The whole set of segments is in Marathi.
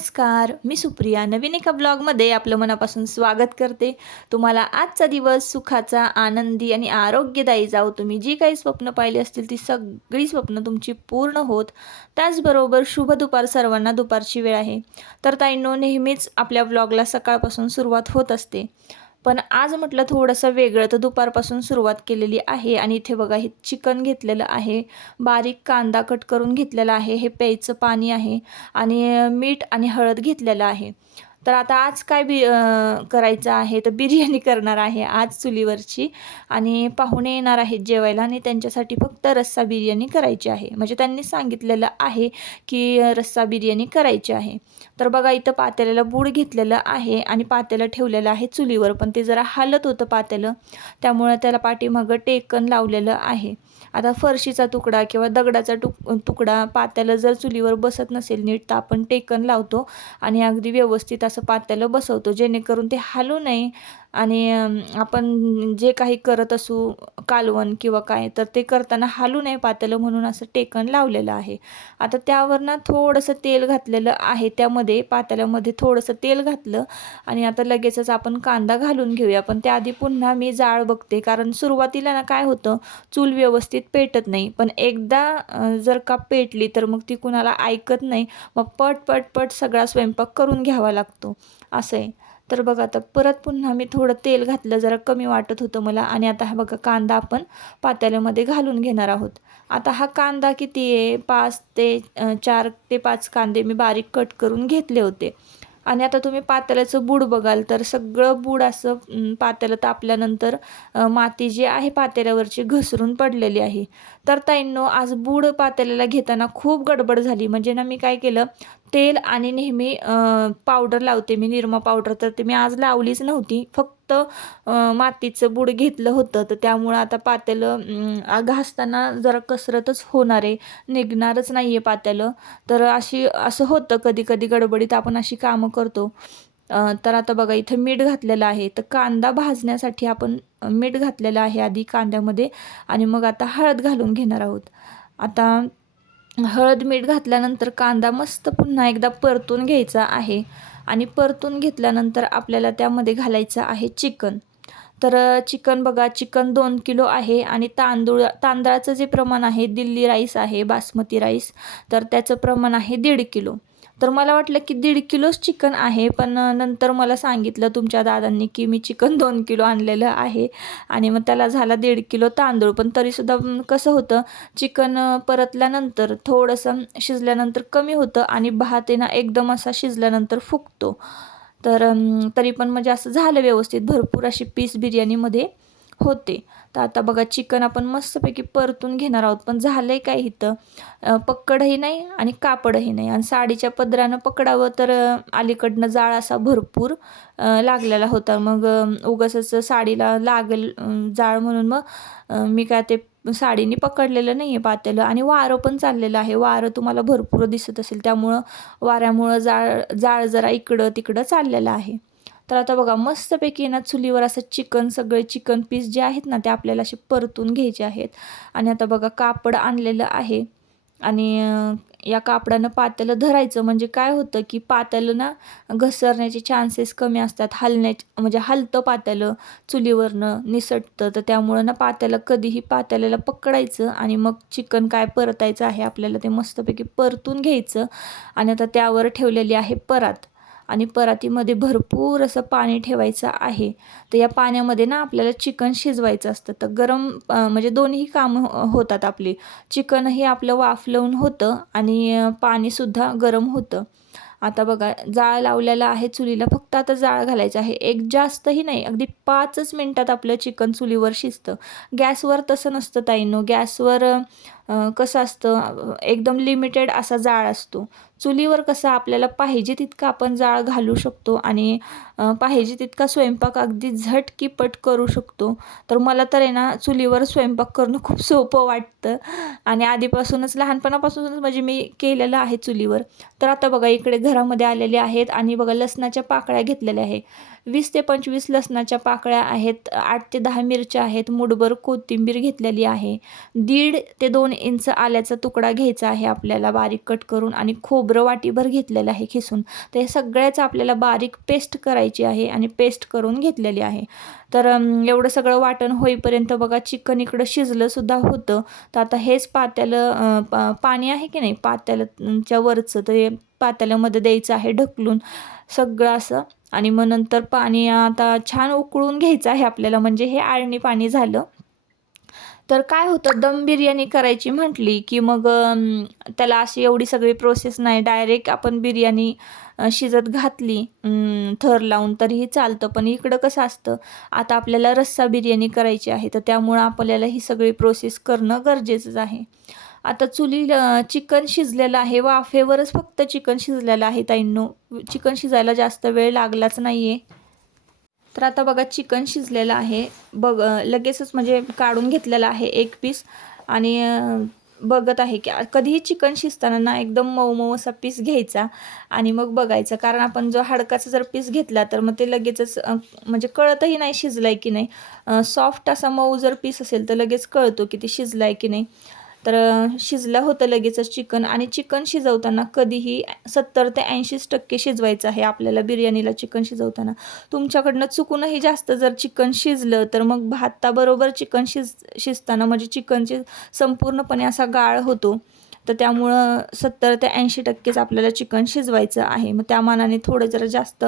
नमस्कार मी सुप्रिया. नवीन एका ब्लॉगमध्ये आपलं मनापासून स्वागत करते. तुम्हाला आजचा दिवस सुखाचा आनंदी आणि आरोग्यदायी जाऊ तुम्ही जी काही स्वप्न पाहिली असतील ती सगळी स्वप्न तुमची पूर्ण होत. त्याचबरोबर शुभ दुपार सर्वांना दुपारची वेळ आहे. तर ताईंनो नेहमीच आपल्या ब्लॉगला सकाळपासून सुरुवात होत असते. पण आज म्हटलं थोडंसं वेगळं. तर दुपारपासून सुरुवात केलेली आहे आणि इथे बघा हे चिकन घेतलेलं आहे. बारीक कांदा कट करून घेतलेला आहे. हे प्यायचं पाणी आहे आणि मीठ आणि हळद घेतलेलं आहे. तर आता आज काय बि करायचं आहे तर बिर्याणी करणार आहे आज चुलीवरची. आणि पाहुणे येणार आहेत जेवायला आणि त्यांच्यासाठी फक्त रस्सा बिर्याणी करायची आहे. म्हणजे त्यांनी सांगितलेलं आहे की रस्सा बिर्याणी करायची आहे. तर बघा इथं पातेल्याला बूड घेतलेलं आहे आणि पातेलं ठेवलेलं आहे चुलीवर. पण ते जरा हालत होतं पातेलं. त्यामुळं त्याला पाठीमागं टेकन लावलेलं आहे. आता फरशीचा तुकडा किंवा दगडाचा तुक तुकडा पात्याला जर चुलीवर बसत नसेल नीट तर आपण टेकन लावतो आणि अगदी व्यवस्थित असं पात्याला बसवतो जेणेकरून ते हालू नये. आणि आपण जे काही करत असू कालवण किंवा काय तर ते करताना हालू नये पातेलं म्हणून असं टेकन लावलेलं आहे. आता त्यावर ना थोडंसं तेल घातलेलं आहे त्यामध्ये पातेल्यामध्ये थोडंसं तेल घातलं आणि आता लगेचच आपण कांदा घालून घेऊया. पण त्याआधी पुन्हा मी जाळ बघते कारण सुरुवातीला ना काय होतं चूल व्यवस्थित पेटत नाही. पण एकदा जर का पेटली तर मग ती कुणाला ऐकत नाही. मग पट पट पट सगळा स्वयंपाक करून घ्यावा लागतो. असं आहे. तर बघा आता परत पुन्हा मी थोडं तेल घातलं जरा कमी वाटत होतं मला. आणि आता हा बघा कांदा आपण पातेल्यामध्ये घालून घेणार आहोत. आता हा कांदा किती आहे? पाच ते चार ते पाच कांदे मी बारीक कट करून घेतले होते. आणि आता तुम्ही पातेल्याचं बूड बघाल तर सगळं बूड असं पातेलं तापल्यानंतर माती जी आहे पातेल्यावरची घसरून पडलेली आहे. तर ताईंनो आज बूड पातेल्याला घेताना खूप गडबड झाली. म्हणजे ना मी काय केलं तेल आणि नेहमी पावडर लावते मी निरमा पावडर. तर ते मी आज लावलीच नव्हती. फक्त मातीचं बूड घेतलं होतं. तर त्यामुळं आता पातेलं घासताना जरा कसरतच होणार आहे. निघणारच नाही आहे पातेलं. तर अशी असं होतं कधी कधी गडबडीत आपण अशी कामं करतो. तर आता बघा इथं मीठ घातलेलं आहे. तर कांदा भाजण्यासाठी आपण मीठ घातलेलं आहे आधी कांद्यामध्ये. आणि मग आता हळद घालून घेणार आहोत. आता हळद मीठ घातल्यानंतर कांदा मस्त पुन्हा एकदा परतून घ्यायचा आहे. आणि परतून घेतल्यानंतर आपल्याला त्यामध्ये घालायचं आहे चिकन. तर चिकन बघा चिकन दोन किलो आहे आणि तांदूळ तांदळाचं जे प्रमाण आहे दिल्ली राईस आहे बासमती राईस तर त्याचं प्रमाण आहे दीड किलो. तर मला वाटलं की दीड किलोच चिकन आहे पण नंतर मला सांगितलं तुमच्या दादांनी की मी चिकन दोन किलो आणलेलं आहे आणि मग त्याला झाला दीड किलो तांदूळ. पण तरीसुद्धा कसं होतं चिकन परतल्यानंतर थोडंसं शिजल्यानंतर कमी होतं आणि भात ना एकदम असा शिजल्यानंतर फुगतो. तर तरी पण म्हणजे असं झालं व्यवस्थित. भरपूर अशी पीस बिर्याणीमध्ये होते. तर आता बघा चिकन आपण मस्तपैकी परतून घेणार आहोत. पण झालं आहे काय इथं? पक्कडही नाही आणि कापडही नाही. आणि साडीच्या पदरानं पकडावं तर अलीकडनं जाळ असा भरपूर लागलेला होता. मग उगाच साडीला लागेल जाळ म्हणून मग मी काय ते साडीने पकडलेलं नाही आहे पातेलं. आणि वारं पण चाललेलं आहे. वारं तुम्हाला भरपूर दिसत असेल. त्यामुळं वाऱ्यामुळं जाळ जाळ जरा इकडं तिकडं चाललेलं आहे. तर आता बघा मस्तपैकी ना चुलीवर असं चिकन सगळे चिकन पीस जे आहेत ना ते आपल्याला असे परतून घ्यायचे आहेत. आणि आता बघा कापड आणलेलं आहे. आणि या कापडानं पात्याला धरायचं. म्हणजे काय होतं की पात्यालं ना घसरण्याचे चान्सेस कमी असतात. हलण्याचे म्हणजे हलतं पात्यालं चुलीवरनं निसटतं. तर त्यामुळं ना पात्याला कधीही पात्याला पकडायचं आणि मग चिकन काय परतायचं आहे आपल्याला ते मस्तपैकी परतून घ्यायचं. आणि आता त्यावर ठेवलेली आहे परात. आणि परातीमध्ये भरपूर असं पाणी ठेवायचं आहे. तर या पाण्यामध्ये ना आपल्याला चिकन शिजवायचं असतं. तर गरम म्हणजे दोन्ही कामं हो, होतात आपली. चिकनही आपलं वाफ लावून होतं आणि पाणीसुद्धा गरम होतं. आता बघा जाळ लावलेला आहे चुलीला. फक्त आता जाळ घालायचं आहे. एक जास्तही नाही अगदी पाचच मिनटात आपलं चिकन चुलीवर शिजतं. गॅसवर तसं नसतं ताईनो. गॅसवर कसं असतं एकदम लिमिटेड असा जाळ असतो. चुलीवर कसं आपल्याला पाहिजे तितका आपण जाळ घालू शकतो आणि पाहिजे तितका स्वयंपाक अगदी झटकीपट करू शकतो. तर मला तर आहे ना चुलीवर स्वयंपाक करणं खूप सोपं वाटतं. आणि आधीपासूनच लहानपणापासूनच म्हणजे मी केलेलं आहे चुलीवर. तर आता बघा इकडे घरामध्ये आलेले आहेत आणि बघा लसणाच्या पाकळ्या घेतलेल्या आहे. वीस ते पंचवीस लसणाच्या पाकळ्या आहेत आठ ते दहा मिरच्या आहेत मुठभर कोथिंबीर घेतलेली आहे. दीड ते दोन इंच आल्याचा तुकडा घ्यायचा आहे आपल्याला बारीक कट करून आणि खोबरं वाटीभर घेतलेलं आहे खिसून. तर हे सगळ्याच आपल्याला बारीक पेस्ट करायची आहे आणि पेस्ट करून घेतलेली आहे. तर एवढं सगळं वाटण होईपर्यंत बघा चिकन इकडं शिजलंसुद्धा होतं. तर आता हेच पात्यालं पा- पाणी आहे की नाही? पात्यालाच्या वरचं ते हे पात्याल्यामध्ये द्यायचं आहे ढकलून. सगळं असं आणि मग नंतर पाणी आता छान उकळून घ्यायचं आहे आपल्याला म्हणजे हे आळणी पाणी झालं. तर काय होतं दम बिर्याणी करायची म्हटली की मग त्याला अशी एवढी सगळी प्रोसेस नाही. डायरेक्ट आपण बिर्याणी शिजत घातली थर लावून तरीही चालतं. पण इकडं कसं असतं आता आपल्याला रस्सा बिर्याणी करायची आहे तर त्यामुळं आपल्याला ही सगळी प्रोसेस करणं गरजेचंच आहे. आता चुली चिकन शिजलेलं आहे. वाफेवरच फक्त चिकन शिजलेलं आहे ताईंनो. चिकन शिजायला जास्त वेळ लागलाच नाही आहे तर आता बघा चिकन शिजलेलं आहे. बघ लगेचच म्हणजे काढून घेतलेलं आहे एक पीस. आणि बघत आहे की कधीही चिकन शिजताना ना एकदम मऊ मऊ असा पीस घ्यायचा आणि मग बघायचा. कारण आपण जो हाडकाचा जर पीस घेतला तर मग ते लगेचच म्हणजे कळतही नाही शिजलाय की नाही. सॉफ्ट असा मऊ जर पीस असेल तर लगेच कळतो की ते शिजलाय की नाही. तर शिजलं होतं लगेचच चिकन आणि चिकन शिजवताना कधीही सत्तर ते ऐंशीच टक्के शिजवायचं आहे आपल्याला बिर्याणीला चिकन शिजवताना. तुमच्याकडनं चुकूनही जास्त जर चिकन शिजलं तर मग भाताबरोबर चिकन शिज शिजताना म्हणजे चिकनचे संपूर्णपणे असा गाळ होतो. तर त्यामुळं सत्तर ते ऐंशी टक्केच आपल्याला चिकन शिजवायचं आहे. मग त्या मानाने थोडं जरा जास्त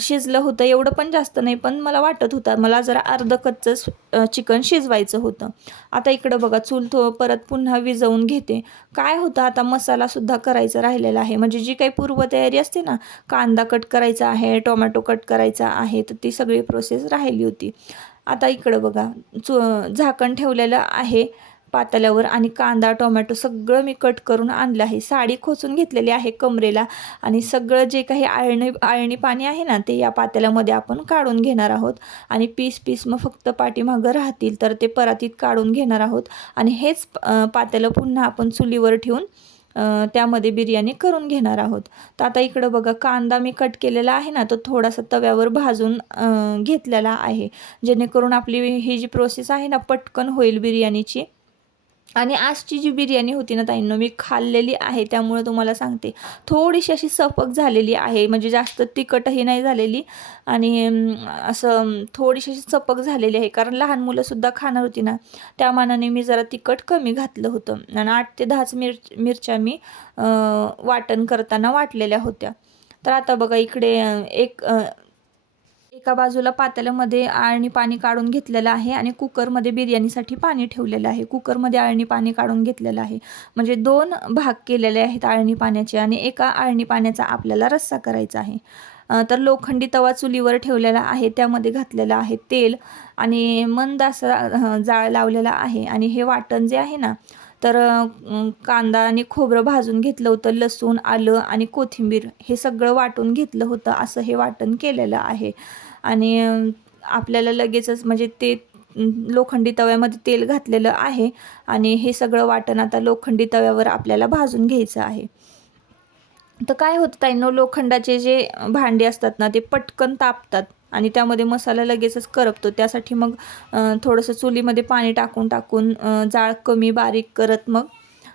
शिजलं होतं एवढं पण जास्त नाही पण मला वाटत होतं मला जरा अर्ध कच्चंच चिकन शिजवायचं होतं. आता इकडं बघा चूल थो परत पुन्हा विजवून घेते. काय होतं आता मसालासुद्धा करायचा राहिलेला आहे. म्हणजे जी काही पूर्वतयारी असते ना कांदा कट करायचा आहे टोमॅटो कट करायचा आहे तर ती सगळी प्रोसेस राहिली होती. आता इकडं बघा चु झाकण ठेवलेलं आहे. पातेल्यावर आणि कांदा टोमॅटो सगळं मी कट करून आणलं आहे. साडी खोचून घेतलेली आहे कमरेला आणि सगळं जे काही आळणी आळणी पाणी आहे ना ते या पातेल्यामध्ये आपण काढून घेणार आहोत. आणि पीस पीस मग फक्त पाठीमागं राहतील तर ते परातीत काढून घेणार आहोत. आणि हेच अं, पातेलं पुन्हा आपण चुलीवर ठेवून त्यामध्ये बिर्याणी करून घेणार आहोत. तर आता इकडं बघा कांदा मी कट केलेला आहे ना तो थोडासा तव्यावर भाजून घेतलेला आहे. जेणेकरून आपली ही जी प्रोसेस आहे ना पटकन होईल बिर्याणीची. आणि आजची जी बिर्याणी होती ना ताईंनो मी खाल्लेली आहे त्यामुळे तुम्हाला सांगते. थोडीशी अशी सपक झालेली आहे म्हणजे जास्त तिखटही नाही झालेली. आणि असं थोडीशी अशी सपक झालेली आहे कारण लहान मुलंसुद्धा खाणार होती ना त्या मानाने मी जरा तिखट कमी घातलं होतं. आणि आठ ते दहाच मिर मिरच्या मी वाटण करताना वाटलेल्या होत्या. तर आता बघा इकडे एक एका बाजूला पातेल्यामध्ये आळणी पाणी काढून घेतलेलं आहे आणि कुकरमध्ये बिर्याणीसाठी पाणी ठेवलेलं आहे. कुकरमध्ये आळणी पाणी काढून घेतलेलं आहे. म्हणजे दोन भाग केलेले आहेत आळणी पाण्याचे आणि एका आळणी पाण्याचा आपल्याला रस्सा करायचा आहे. तर लोखंडी तवा चुलीवर ठेवलेला आहे. त्यामध्ये घातलेलं आहे तेल आणि मंद असा जाळ लावलेला आहे. आणि हे वाटण जे आहे ना तर कांदा आणि खोबरं भाजून घेतलं होतं लसूण आलं आणि कोथिंबीर हे सगळं वाटून घेतलं होतं. असं हे वाटण केलेलं आहे. आणि आपल्याला लगेचच म्हणजे ते लोखंडी तव्यामध्ये तेल घातलेलं आहे आणि हे सगळं वाटण आता लोखंडी तव्यावर आपल्याला भाजून घ्यायचं आहे. तर काय होतं ताईनो लोखंडाचे जे भांडे असतात ना ते पटकन तापतात आणि त्यामध्ये मसाला लगेचच करपतो. त्यासाठी मग थोडंसं चुलीमध्ये पाणी टाकून टाकून जाळ कमी बारीक करत मग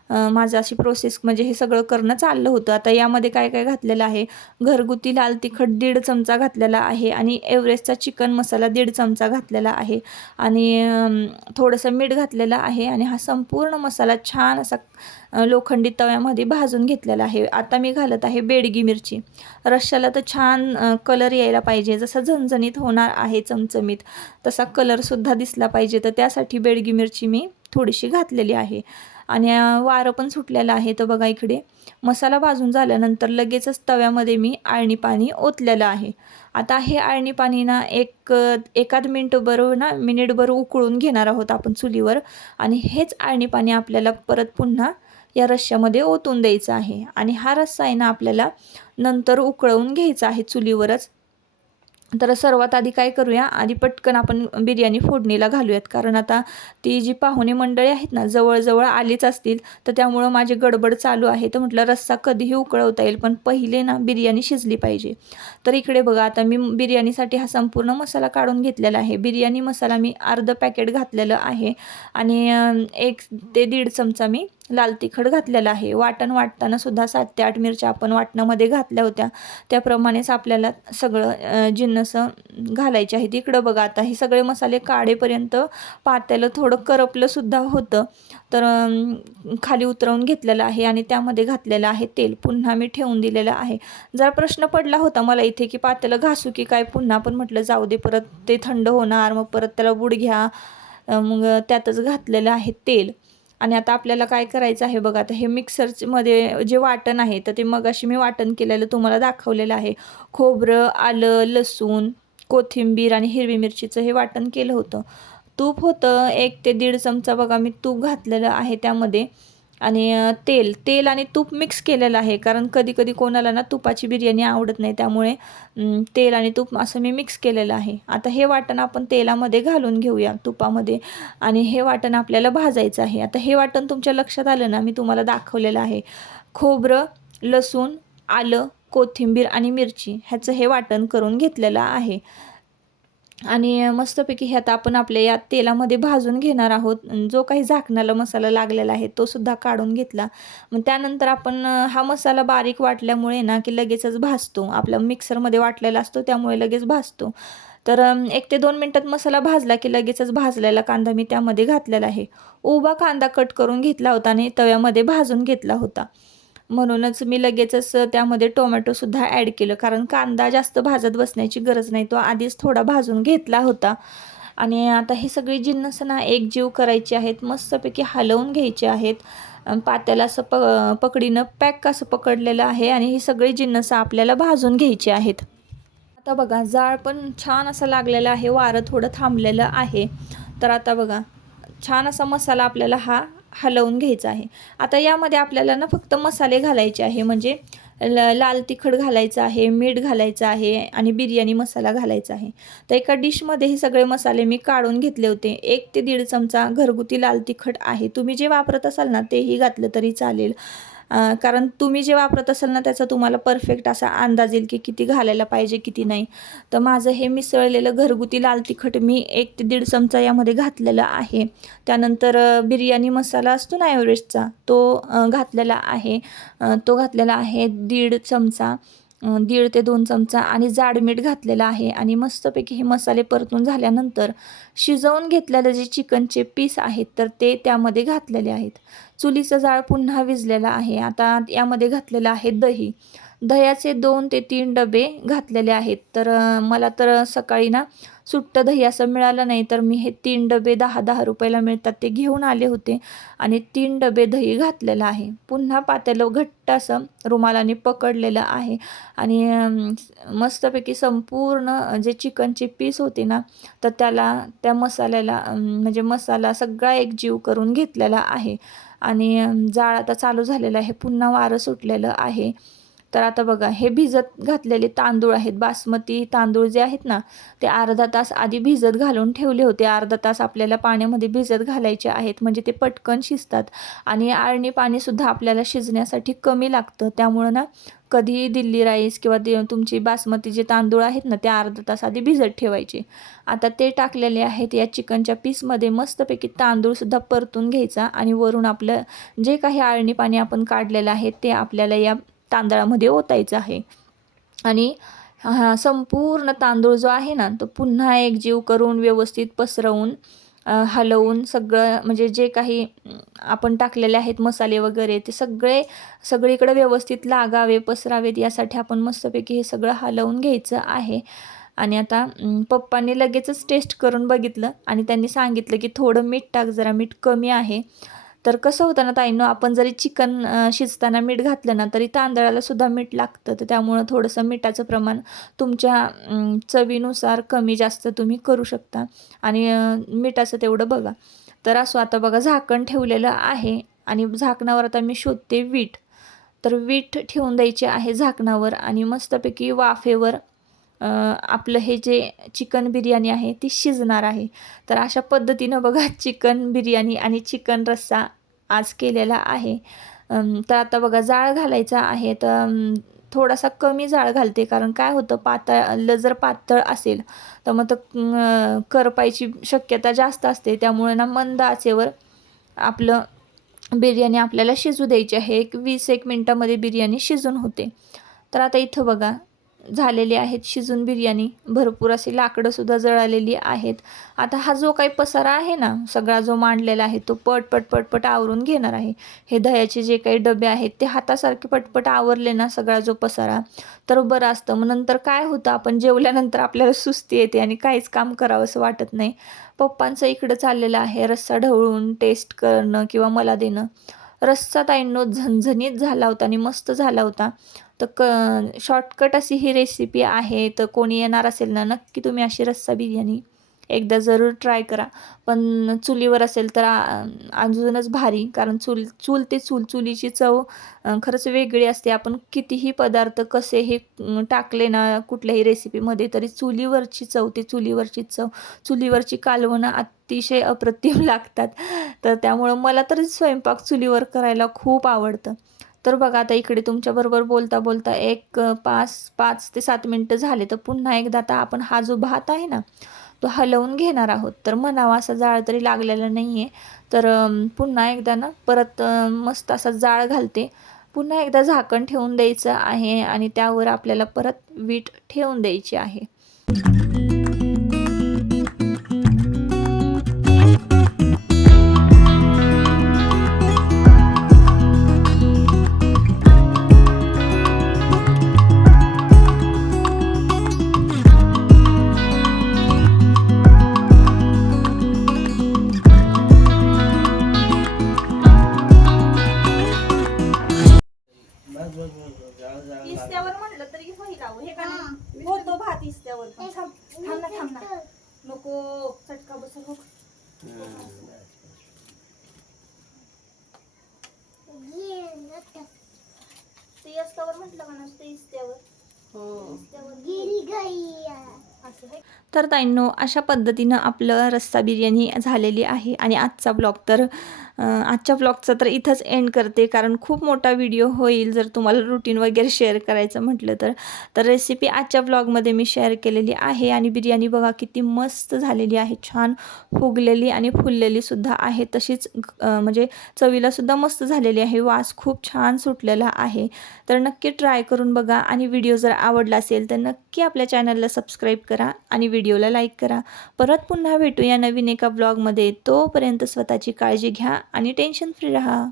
माझं अशी प्रोसेस म्हणजे हे सगळं करणं चाललं होतं. आता यामध्ये काय काय घातलेलं आहे? घरगुती लाल तिखट दीड चमचा घातलेला आहे आणि एव्हरेस्टचा चिकन मसाला दीड चमचा घातलेला आहे. आणि थोडंसं मीठ घातलेलं आहे आणि हा संपूर्ण मसाला छान असा लोखंडी तव्यामध्ये भाजून घेतलेला आहे. आता मी घालत आहे बेडगी मिरची. रश्श्याला तर छान कलर यायला पाहिजे. जसा झणझणीत होणार आहे चमचमीत तसा कलरसुद्धा दिसला पाहिजे. तर त्यासाठी बेडगी मिरची मी थोडीशी घातलेली आहे. आणि वारं पण सुटलेलं आहे. तर बघा इकडे मसाला भाजून झाल्यानंतर लगेचच तव्यामध्ये मी आळणी पाणी ओतलेलं आहे. आता हे आळणी पाणी ना एक एकाद मिनटभर ना मिनिटभर उकळून घेणार आहोत आपण चुलीवर. आणि हेच आळणी पाणी आपल्याला परत पुन्हा या रश्श्यामध्ये ओतून द्यायचं आहे. आणि हा रस्सा आहे ना आपल्याला नंतर उकळवून घ्यायचा आहे चुलीवरच. तर सर्वात आधी काय करूया? आधी पटकन आपण बिर्याणी फोडणीला घालूयात. कारण आता ती जी पाहुणे मंडळी आहेत ना जवळजवळ आलीच असतील. तर त्यामुळं माझी गडबड चालू आहे. तर म्हटलं रस्सा कधीही उकळवता येईल पण पहिले ना बिर्याणी शिजली पाहिजे. तर इकडे बघा आता मी बिर्याणीसाठी हा संपूर्ण मसाला काढून घेतलेला आहे. बिर्याणी मसाला मी अर्धं पॅकेट घातलेलं आहे. आणि एक ते दीड चमचा मी लाल तिखट घातलेलं आहे. वाटण वाटताना सुद्धा सात ते आठ मिरच्या आपण वाटणामध्ये घातल्या होत्या. त्याप्रमाणेच आपल्याला सगळं जिन्नसं घालायचे आहेत इकडं बघा आता हे सगळे मसाले काढेपर्यंत पात्याला थोडं करपलंसुद्धा होतं. तर खाली उतरवून घेतलेलं आहे आणि त्यामध्ये घातलेलं आहे तेल. पुन्हा मी ठेवून दिलेलं आहे. जरा प्रश्न पडला होता मला इथे की पात्याला घासू की काय पुन्हा पण म्हटलं जाऊ दे परत ते थंड होणार मग परत त्याला बुड घ्या मग त्यातच घातलेलं आहे तेल. आणि आता आपल्याला काय करायचं आहे बघा आता हे मिक्सरमध्ये जे वाटण आहे तर ते मग अशी मी वाटण केलेलं तुम्हाला दाखवलेलं आहे. खोबरं आलं लसूण कोथिंबीर आणि हिरवी मिरचीचं हे वाटण केलं होतं. तूप होतं एक ते दीड चमचा बघा मी तूप घातलेलं आहे त्यामध्ये. आणि तेल तेल आणि तूप मिक्स केलेलं आहे. कारण कधी कधी कोणाला ना तुपाची बिर्याणी आवडत नाही. त्यामुळे तेल आणि तूप असं मी मिक्स केलेलं आहे. आता हे वाटण आपण तेलामध्ये घालून घेऊया तुपामध्ये. आणि हे वाटण आपल्याला भाजायचं आहे. आता हे वाटण तुमच्या लक्षात आलं ना मी तुम्हाला दाखवलेलं आहे. खोबरं लसूण आलं कोथिंबीर आणि मिरची ह्याचं हे वाटण करून घेतलेलं आहे. आणि मस्तपैकी हे आता आपण आपल्या या तेलामध्ये भाजून घेणार आहोत. जो काही झाकणाला मसाला लागलेला आहे तो सुद्धा काढून घेतला. मग त्यानंतर आपण हा मसाला बारीक वाटल्यामुळे ना की लगेचच भाजतो. आपला मिक्सरमध्ये वाटलेला असतो त्यामुळे लगेच भाजतो. तर एक ते दोन मिनटात मसाला भाजला की लगेचच भाजलेला कांदा मी त्यामध्ये घातलेला आहे. उभा कांदा कट करून घेतला होता आणि तव्यामध्ये भाजून घेतला होता. म्हणूनच मी लगेचच त्यामध्ये टोमॅटोसुद्धा ॲड केलं. कारण कांदा जास्त भाजत बसण्याची गरज नाही. तो आधीच थोडा भाजून घेतला होता. आणि आता ही सगळी जिन्नस ना एकजीव करायची आहेत मस्तपैकी हलवून घ्यायचे आहेत. पात्याला असं प पकडीनं पॅक असं पकडलेलं आहे आणि ही सगळी जिन्नस आपल्याला भाजून घ्यायची आहेत. आता बघा जाळ पण छान असं लागलेलं आहे. वारं थोडं थांबलेलं आहे. तर आता बघा छान असा मसाला आपल्याला हा हलवून घ्यायचं आहे. आता यामध्ये आपल्याला ना फक्त मसाले घालायचे आहे. म्हणजे ल लाल तिखट घालायचं आहे मीठ घालायचं आहे आणि बिर्याणी मसाला घालायचा आहे. तर एका डिशमध्ये हे सगळे मसाले मी काढून घेतले होते. एक ते दीड चमचा घरगुती लाल तिखट आहे. तुम्ही जे वापरत असाल ना तेही घातलं तरी चालेल. कारण तुम्ही जे वापरत असाल ना त्याचा तुम्हाला परफेक्ट असा अंदाज येईल की किती घालायला पाहिजे किती नाही. तर माझं हे मिसळलेलं घरगुती लाल तिखट मी एक ते दीड चमचा यामध्ये घातलेलं आहे. त्यानंतर बिर्याणी मसाला असतो ना एव्हरेस्टचा तो घातलेला आहे. तो घातलेला आहे दीड चमचा. दीड ते दोन चमचा आणि जाड मीठ घातलेलं आहे. आणि मस्तपैकी हे मसाले परतून झाल्यानंतर शिजवून घेतलेले जे चिकनचे पीस आहेत तर ते त्यामध्ये घातलेले आहेत. चुलीचं जाळ पुन्हा विजलेला आहे. आता यामध्ये घातलेलं आहे दही. दह्याचे दोन ते तीन डबे घातलेले आहेत. तर मला तर सकाळी ना सुट्टं दही असं मिळालं नाही तर मी हे तीन डबे दहा दहा रुपयाला मिळतात ते घेऊन आले होते आणि तीन डबे दही घातलेलं आहे. पुन्हा पातेलं घट्ट असं रुमालाने पकडलेलं आहे आणि मस्तपैकी संपूर्ण जे चिकनचे पीस होते ना तर त्याला त्या मसाल्याला म्हणजे मसाला सगळा एक जीव करून घेतलेला आहे आणि जाळ आता चालू झालेला आहे. पुन्हा वारं सुटलेलं आहे. तर आता बघा हे भिजत घातलेले तांदूळ आहेत बासमती तांदूळ जे आहेत ना ते अर्धा तास आधी भिजत घालून ठेवले होते. अर्धा तास आपल्याला पाण्यामध्ये भिजत घालायचे आहेत म्हणजे ते पटकन शिजतात आणि आळणी पाणीसुद्धा आपल्याला शिजण्यासाठी कमी लागतं. त्यामुळं ना कधीही दिल्ली राईस किंवा तुमची बासमती जे तांदूळ आहेत ना ते अर्धा तास आधी भिजत ठेवायचे. आता ते टाकलेले आहेत या चिकनच्या पीसमध्ये मस्तपैकी तांदूळसुद्धा परतून घ्यायचा आणि वरून आपलं जे काही आळणी पाणी आपण काढलेलं आहे ते आपल्याला या तांदळामध्ये ओतायचं आहे. आणि हा संपूर्ण तांदूळ जो आहे ना तो पुन्हा एक जीव करून व्यवस्थित पसरवून हलवून सगळं म्हणजे जे काही आपण टाकलेले आहेत मसाले वगैरे ते सगळे सगळीकडे व्यवस्थित लागावे पसरावेत यासाठी आपण मस्तपैकी हे सगळं हलवून घ्यायचं आहे. आणि आता पप्पांनी लगेचच टेस्ट करून बघितलं आणि त्यांनी सांगितलं की थोडं मीठ टाक जरा मीठ कमी आहे. तर कसं होतं ना ताईंनो आपण जरी चिकन शिजताना मीठ घातलं ना तरी तांदळाला सुद्धा मीठ लागतं. तर त्यामुळं थोडंसं मिठाचं प्रमाण तुमच्या चवीनुसार कमी जास्त तुम्ही करू शकता. आणि मिठाचं तेवढं बघा. तर असं आता बघा झाकण ठेवलेलं आहे आणि झाकणावर आता मी शोधते वीट तर वीट ठेवून द्यायचे आहे झाकणावर आणि मस्तपैकी वाफेवर आपलं हे जे चिकन बिर्याणी आहे ती शिजणार आहे. तर अशा पद्धतीनं बघा चिकन बिर्याणी आणि चिकन रस्सा आज केलेला आहे. तर आता बघा जाळ घालायचा आहे. तर थोडासा कमी जाळ घालते कारण काय होतं पातळ जर पातळ असेल तर मग तर करपायची शक्यता जास्त असते. त्यामुळे ना मंद आचेवर आपलं बिर्याणी आपल्याला शिजू द्यायची आहे. एक वीस एक मिनटामध्ये बिर्याणी शिजून होते. तर आता इथं बघा झालेली आहेत. शिजून बिर्याणी भरपूर अशी लाकडंसुद्धा जळालेली आहेत. आता हा जो काही पसारा आहे ना सगळा जो मांडलेला आहे तो पट पट आवरून घेणार आहे. हे दह्याचे जे काही डबे आहेत ते हातासारखे पटपट आवरले ना सगळा जो पसारा तर बरं असतं. मग नंतर काय होतं? आपण जेवल्यानंतर आपल्याला सुस्ती येते आणि काहीच काम करावं असं वाटत नाही. पप्पांचं इकडं चाललेलं आहे रस्सा ढवळून टेस्ट करणं किंवा मला देणं. रस्सा ताईंनो झणझणीत झाला होता आणि मस्त झाला होता. तर क शॉर्टकट अशी ही रेसिपी आहे. तर कोणी येणार असेल ना नक्की तुम्ही अशी रस्सा बिर्याणी एकदा जरूर ट्राय करा. पण चुलीवर असेल तर अजूनच भारी कारण चूल चूल ते चूल चुलीची चव खरंच वेगळी असते. आपण कितीही पदार्थ कसे हे टाकले ना कुठल्याही रेसिपीमध्ये तरी चुलीवरची चव ते चुलीवरची चव चुलीवरची कालवणं अतिशय अप्रतिम लागतात. तर त्यामुळं मला तरी स्वयंपाक चुलीवर करायला खूप आवडतं. तर बघा आता इकडे तुमच्याबरोबर बोलता बोलता एक पाच पाच ते सात मिनटं झाले. तर पुन्हा एकदा आता आपण हा जो भात आहे ना तो हलवून घेणार आहोत. तर म्हणावा असा जाळ तरी लागलेला नाही आहे तर पुन्हा एकदा ना परत मस्त असा जाळ घालते. पुन्हा एकदा झाकण ठेवून द्यायचं आहे आणि त्यावर आपल्याला परत वीट ठेवून द्यायची आहे. तर अशा पद्धतीनं आपलं रस्सा बिर्याणी झालेली आहे. आणि आजचा ब्लॉग तर आजच्या ब्लॉगचा तर इथंच एंड करते. कारण खूप मोठा व्हिडिओ होईल जर तुम्हाला रुटीन वगैरे शेअर करायचं म्हटलं तर. तर रेसिपी आजच्या ब्लॉगमध्ये मी शेअर केलेली आहे आणि बिर्याणी बघा किती मस्त झालेली आहे. छान फुगलेली आणि फुललेली सुद्धा आहे. तशीच म्हणजे चवीलासुद्धा मस्त झालेली आहे. वास खूप छान सुटलेला आहे. तर नक्की ट्राय करून बघा आणि व्हिडिओ जर आवडला असेल तर नक्की आपल्या चॅनलला सबस्क्राईब करा आणि व्हिडिओला लाईक करा. परत पुन्हा भेटू या नवीन एका ब्लॉगमध्ये तोपर्यंत स्वतःची काळजी घ्या आणि टेन्शन फ्री राहा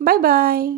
बाय बाय